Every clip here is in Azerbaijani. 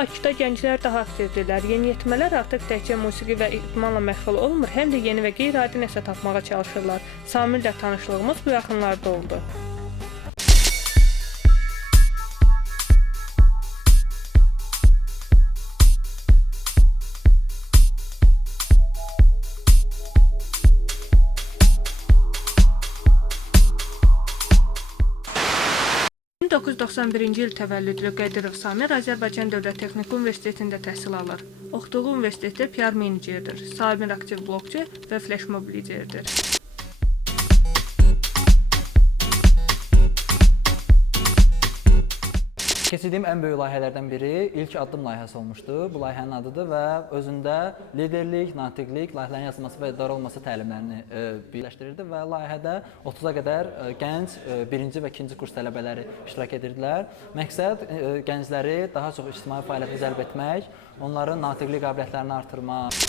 Bakıda gənclər daha aktivdirlər. Yeniyetmələr artıq təkcə musiqi və idmanla məşğul olmur, həm də yeni və qeyri-adi nəsə tapmağa çalışırlar. Samirlə tanışlığımız bu yaxınlarda oldu. 1991-ci il təvəllüdlü Qədirov Samir Azərbaycan Dövlət Texniki Universitetində təhsil alır. Oxuduğu universitetdə PR menecerdir, Samir aktiv blokçu və flashmob lideridir. Keçirdiyim ən böyük layihələrdən biri ilk addım layihəsi olmuşdu. Bu layihənin adıdır və özündə liderlik, natiqlik, layihələrin yazılması və idarə olunması təlimlərini birləşdirirdi və layihədə 30-a qədər gənc birinci və ikinci kurs tələbələri iştirak edirdilər. Məqsəd gəncləri daha çox ictimai fəaliyyətə cəlb etmək, onların natiqlik qabiliyyətlərini artırmaq.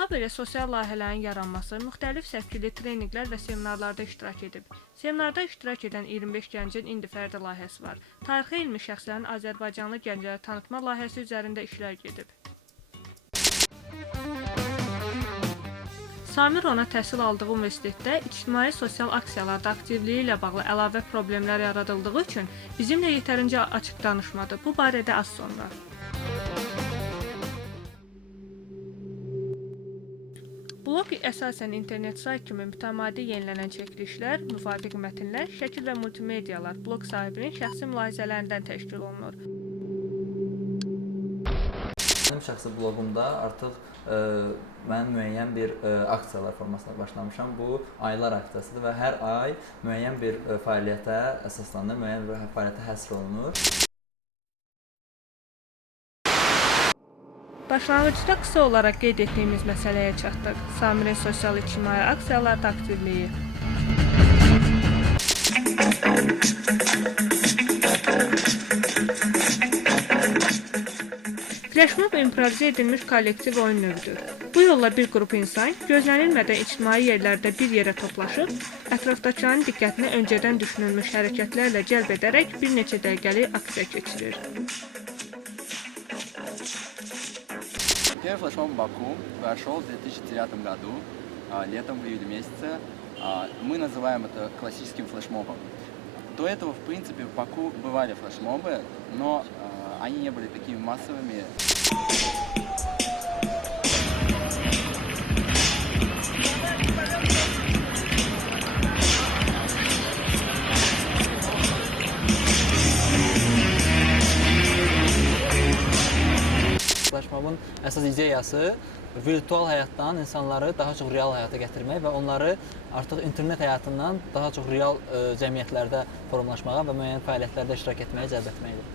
Habelə sosial layihələrin yaranması, müxtəlif səpkili treninqlər və seminarlarda iştirak edib. Seminarda iştirak edən 25 gəncin indi fərdi layihəsi var. Tarixi elmi şəxslərin Azərbaycanlı gənclərə tanıtma layihəsi üzərində işlər gedib. Samir ona təhsil aldığı universitetdə ictimai sosial aksiyalarda aktivliyi ilə bağlı əlavə problemlər yaradıldığı üçün bizimlə yetərincə açıq danışmadı. Bu barədə az sonra. Blog əsasən internet sayt kimi mütəmadi yenilənən çəkilişlər, müvafiq mətnlər, şəkil və multimedialar blog sahibinin şəxsi mülahizələrindən təşkil olunur. Mənim şəxsi bloqumda artıq mən müəyyən bir aksiyalar formasına başlamışam. Bu aylar aksiyasıdır və hər ay müəyyən bir fəaliyyətə əsaslanır, müəyyən bir fəaliyyətə həsr olunur. Başlanğıcda qısa olaraq qeyd etdiyimiz məsələyə çatdıq. Samirin sosial-ictimai aksiyalarda aktivliyi. Flashmob improvizə edilmiş kollektiv oyun növüdür. Bu yolla bir qrup insan gözlənilmədən ictimai yerlərdə bir yerə toplaşıb, ətrafdakıların diqqətini öncədən düşünülmüş hərəkətlərlə cəlb edərək bir neçə dəqiqəlik aksiya keçirir. Первый флешмоб в Баку прошел в 2009 году, летом, в июле месяце. Мы называем это классическим флешмобом. До этого, в принципе, в Баку бывали флешмобы, но они не были такими массовыми. Flashmobun əsas ideyası virtual həyatdan insanları daha çox real həyata gətirmək və onları artıq internet həyatından daha çox real cəmiyyətlərdə formalaşmağa və müəyyən fəaliyyətlərdə iştirak etməyə cəlb etməkdir.